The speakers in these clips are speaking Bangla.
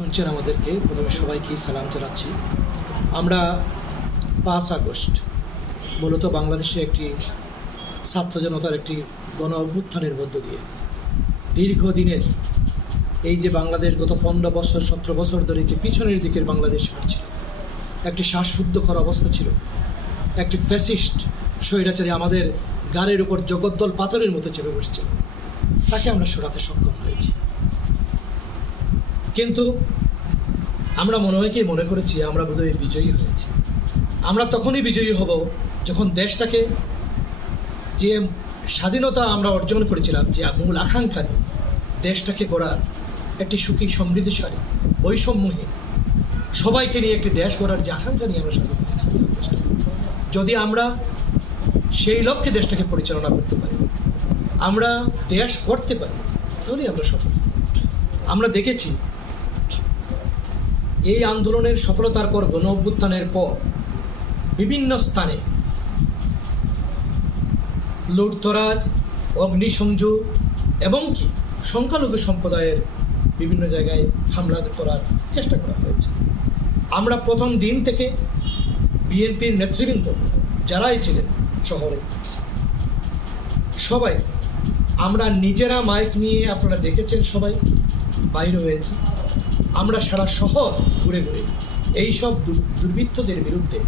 শুনছেন আমাদেরকে, প্রথমে সবাইকে সালাম জানাচ্ছি। আমরা 5 আগস্ট মূলত বাংলাদেশে একটি ছাত্র জনতার একটি গণ অভ্যুত্থানের মধ্য দিয়ে দীর্ঘদিনের এই যে বাংলাদেশ গত 15 বছর 17 বছর ধরে যে পিছনের দিকের বাংলাদেশ হাঁটছিল, একটি শ্বাসরুদ্ধকর অবস্থা ছিল, একটি ফ্যাসিস্ট স্বৈরাচারী আমাদের গাড়ির উপর জগদ্দল পাথরের মতো চেপে বসছিল, তাকে আমরা সরাতে সক্ষম হয়েছি। কিন্তু আমরা মনে করেছি আমরা বোধহয় বিজয়ী হয়েছি। আমরা তখনই বিজয়ী হব যখন দেশটাকে, যে স্বাধীনতা আমরা অর্জন করেছিলাম, যে মূল আকাঙ্ক্ষা নিয়ে দেশটাকে গড়ার, একটি সুখী সমৃদ্ধশালী বৈষম্যহীন সবাইকে নিয়ে একটি দেশ গড়ার যে আকাঙ্ক্ষা নিয়ে আমরা স্বাধীন হয়েছি, যদি আমরা সেই লক্ষ্যে দেশটাকে পরিচালনা করতে পারি, আমরা দেশ করতে পারি, তাহলেই আমরা সফল। আমরা দেখেছি এই আন্দোলনের সফলতার পর, গণ অভ্যুত্থানের পর বিভিন্ন স্থানে লুটতরাজ, অগ্নিসংযোগ এবং কি সংখ্যালঘু সম্প্রদায়ের বিভিন্ন জায়গায় হামলা করার চেষ্টা করা হয়েছে। আমরা প্রথম দিন থেকে বিএনপির নেতৃবৃন্দ যারাই ছিলেন শহরে, সবাই আমরা নিজেরা মাইক নিয়ে, আপনারা দেখেছেন সবাই বাইরে হয়েছে, আমরা সারা শহর ঘুরে ঘুরে এইসব দুর্বৃত্তদের বিরুদ্ধে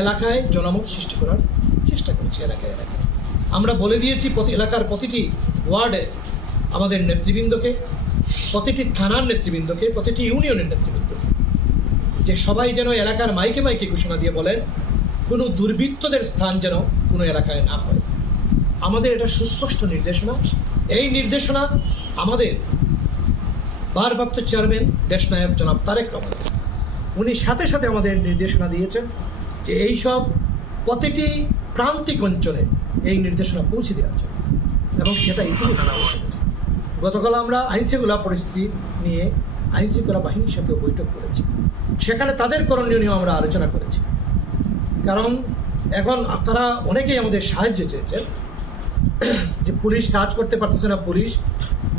এলাকায় জনমত সৃষ্টি করার চেষ্টা করেছি। এলাকায় আমরা বলে দিয়েছি এলাকার প্রতিটি ওয়ার্ডে আমাদের নেতৃবৃন্দকে, প্রতিটি থানার নেতৃবৃন্দকে, প্রতিটি ইউনিয়নের নেতৃবৃন্দকে, যে সবাই যেন এলাকার মাইকে মাইকে ঘোষণা দিয়ে বলেন কোনো দুর্বৃত্তদের স্থান যেন কোনো এলাকায় না হয়। আমাদের এটা সুস্পষ্ট নির্দেশনা। এই নির্দেশনা আমাদের ভারপ্রাপ্ত চেয়ারম্যান দেশনায়ক জনাব তারেক রহমান, উনি সাথে সাথে আমাদের নির্দেশনা দিয়েছেন যে এইসব প্রতিটি প্রান্তিক অঞ্চলে এই নির্দেশনা পৌঁছে দেওয়ার জন্য, এবং সেটা ইতিমধ্যে পৌঁছে গেছে। গতকাল আমরা আইনশৃঙ্খলা পরিস্থিতি নিয়ে আইনশৃঙ্খলা বাহিনীর সাথেও বৈঠক করেছি, সেখানে তাদের করণীয় নিয়েও আমরা আলোচনা করেছি। কারণ এখন তারা অনেকেই আমাদের সাহায্য চেয়েছেন যে পুলিশ কাজ করতে পারতেছে না, পুলিশ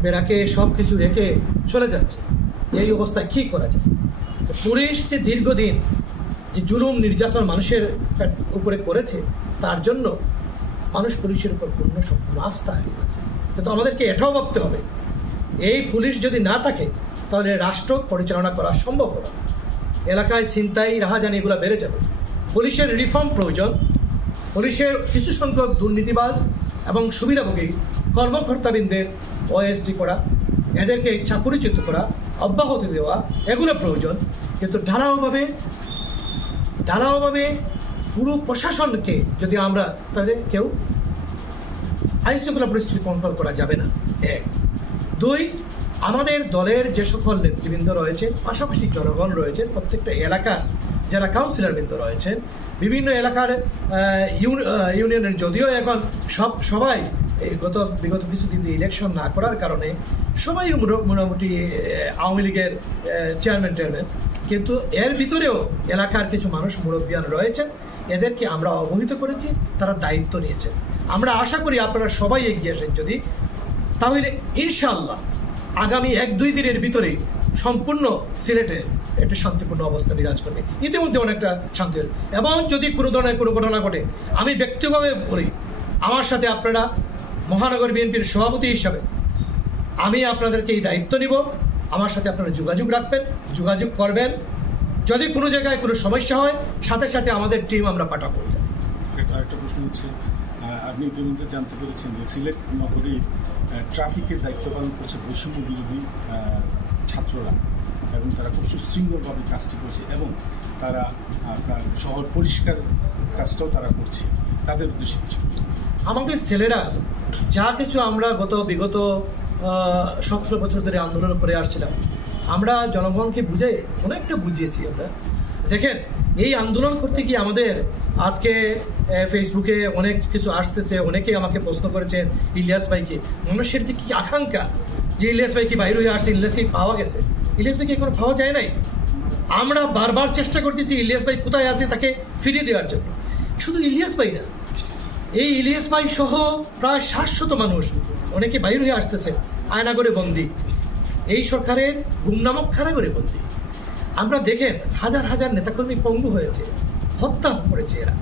বেড়াকে সব কিছু রেখে চলে যাচ্ছে, এই অবস্থায় কী করা যায়। পুলিশ যে দীর্ঘদিন যে জুলুম নির্যাতন মানুষের উপরে করেছে, তার জন্য মানুষ পুলিশের উপর সম্পূর্ণ আস্থা হারিয়ে গেছে। কিন্তু আমাদেরকে এটাও ভাবতে হবে, এই পুলিশ যদি না থাকে তাহলে রাষ্ট্র পরিচালনা করা সম্ভব হবে। এলাকায় ছিনতাই, রাহাজানি এগুলো বেড়ে যাবে। পুলিশের রিফর্ম প্রয়োজন। পুলিশের কিছু সংখ্যক দুর্নীতিবাজ এবং সুবিধাভোগী কর্মকর্তাবৃন্দের ওএসডি করা, এদেরকে চাকুরিচ্যুত করা, অব্যাহতি দেওয়া, এগুলো প্রয়োজন। কিন্তু ঢালাওভাবে পুরো প্রশাসনকে যদি আমরা, তাহলে কেউ আইনশৃঙ্খলা পরিস্থিতি কন্ট্রোল করা যাবে না। 1, 2, আমাদের দলের যে সকল নেতৃবৃন্দ রয়েছেন, পাশাপাশি জনগণ রয়েছেন, প্রত্যেকটা এলাকার যারা কাউন্সিলরবৃন্দ রয়েছেন, বিভিন্ন এলাকার ইউনিয়নের, যদিও এখন সবাই বিগত কিছুদিন ইলেকশন না করার কারণে সবাই মোটামুটি আওয়ামী লীগের চেয়ারম্যান, কিন্তু এর ভিতরেও এলাকার কিছু মানুষ মুরব্বিয়ান রয়েছেন, এদেরকে আমরা অবহিত করেছি, তারা দায়িত্ব নিয়েছেন। আমরা আশা করি আপনারা সবাই এগিয়ে আসেন যদি, তাহলে ইনশাআল্লাহ আগামী 1-2 দিনের ভিতরেই সম্পূর্ণ সিলেটে একটা শান্তিপূর্ণ অবস্থা বিরাজ করবে। ইতিমধ্যে অনেকটা শান্তি হবে। এবং যদি কোনো ধরনের কোনো ঘটনা ঘটে, আমি ব্যক্তিগতভাবে বলি, আমার সাথে আপনারা মহানগর বিএনপির সভাপতি হিসাবে আমি আপনাদেরকে এই দায়িত্ব নিব। আমার সাথে আপনারা যোগাযোগ রাখবেন, যোগাযোগ করবেন। যদি কোনো জায়গায় কোনো সমস্যা হয়, সাথে সাথে আমাদের টিম আমরা পাঠাবো। আরেকটা প্রশ্ন হচ্ছে, আপনি ইতিমধ্যে জানতে পেরেছেন যে সিলেট নগরী ট্রাফিকের দায়িত্ব পালন করছে বৈষম্য বিরোধী ছাত্ররা, এবং তারা খুব সুশৃঙ্খলভাবে কাজটি করছে, এবং তারা আপনার শহর পরিষ্কার কাজটাও তারা করছে। তাদের উদ্দেশ্যে কিছু আমাদের ছেলেরা যা কিছু আমরা বিগত 17 বছর ধরে আন্দোলন করে আসছিলাম, আমরা জনগণকে অনেকটা বুঝিয়েছি। আমরা দেখেন, এই আন্দোলন করতে গিয়ে আমাদের আজকে ফেসবুকে অনেক কিছু আসতেছে, অনেকেই আমাকে প্রশ্ন করেছেন ইলিয়াস ভাইকে, মানুষের যে কী আকাঙ্ক্ষা যে ইলিয়াস ভাইকে বাইরে হয়ে আসছে, ইলিয়াস ভাই পাওয়া গেছে। ইলিয়াস ভাইকে এখনো পাওয়া যায় নাই। আমরা বারবার চেষ্টা করতেছি ইলিয়াস ভাই কোথায় আছে তাকে ফিরিয়ে দেওয়ার জন্য। শুধু ইলিয়াস ভাই না, এই ইলিয়াস ভাই সহ প্রায় 700 মানুষ, অনেকে বাইরে হয়ে আসতেছে, আয়নাগরে বন্দি। এই সরকারের গুমনামক কারাগারে বন্দী। আমরা দেখেন হাজার হাজার নেতাকর্মী পঙ্গু হয়েছে, হত্যা করেছে এরা।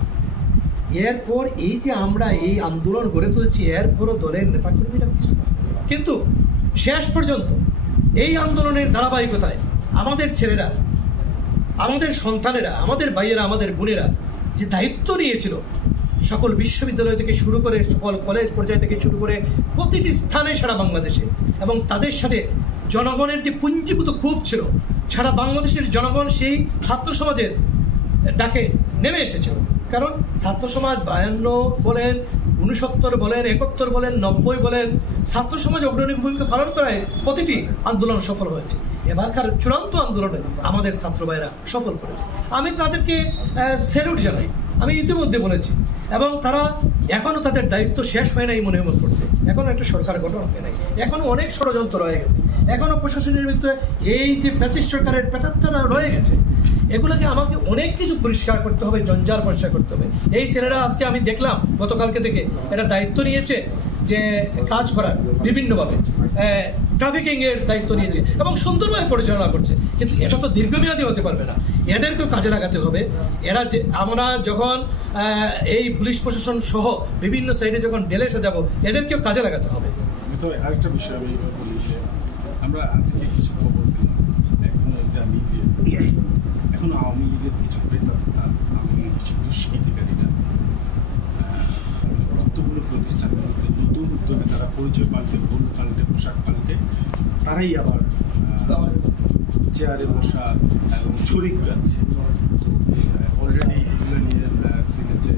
এরপর এই যে আমরা এই আন্দোলন গড়ে তুলেছি, এরপরও দলের নেতাকর্মীরা কিছু পাবে না। কিন্তু শেষ পর্যন্ত এই আন্দোলনের ধারাবাহিকতায় আমাদের ছেলেরা, আমাদের সন্তানেরা, আমাদের ভাইয়েরা, আমাদের বোনেরা যে দায়িত্ব নিয়েছিল, সকল বিশ্ববিদ্যালয় থেকে শুরু করে সকল কলেজ পর্যায় থেকে শুরু করে প্রতিটি স্থানে সারা বাংলাদেশে, এবং তাদের সাথে জনগণের যে পুঞ্জীভূত ক্ষোভ ছিল, সারা বাংলাদেশের জনগণ সেই ছাত্র সমাজের ডাকে নেমে এসেছিল। কারণ ছাত্র সমাজ 52 বলেন, 69 বলেন, 71 বলেন, 90 বলেন, ছাত্র সমাজ অগ্রণী ভূমিকা পালন করায় প্রতিটি আন্দোলন সফল হয়েছে। এবারকার চূড়ান্ত আন্দোলনে আমাদের ছাত্র ভাইরা সফল করেছে। আমি তাদেরকে স্যালুট জানাই, আমি ইতিমধ্যে বলেছি। এবং তারা এখনও তাদের দায়িত্ব শেষ হয় নাই মনে করছে, এখনও একটা সরকার গঠন হয় নাই, এখনও অনেক ষড়যন্ত্র রয়ে গেছে, এখনও প্রশাসনের ভিতরে এই যে ফ্যাসিস্ট সরকারের পেটাত্তারা রয়ে গেছে। এগুলোকে আমাকে অনেক কিছু পরিষ্কার করতে হবে, জঞ্জাল পরিষ্কার করতে হবে। এই ছেলেরা আজকে আমি দেখলাম গতকালকে থেকে এটা দায়িত্ব নিয়েছে যে কাজ করার বিভিন্নভাবে ট্রাফিকিং এর দায়িত্ব নিয়েছে এবং সুন্দরভাবে পরিচালনা করছে। কিন্তু এটা তো দীর্ঘমেয়াদী হতে পারবে না, এদেরকেও কাজে লাগাতে হবে। এরা যে আমরা যখন এই পুলিশ প্রশাসন সহ বিভিন্ন সাইডে যখন ঢেলে এসে যাবো, এদেরকেও কাজে লাগাতে হবে। তবে আরেকটা বিষয় আমি বলি যে আমরা আজকে কিছু খবর পেলাম, এখনো জানি যে এখনো আওয়ামী লীগের কিছু প্রেতাত্মা, আওয়ামী লীগের কিছু দুষ্কৃতিকারীরা গুরুত্বপূর্ণ প্রতিষ্ঠানগুলোতে নতুন উদ্যোগে তারা পরিচয় পাল্টে, ভুল পাল্টে, পোশাক পাল্টে তারাই আবার চেয়ারে বসা এবং ছড়ি ঘুরাচ্ছে। তো অলরেডি এগুলো নিয়ে সিলেটে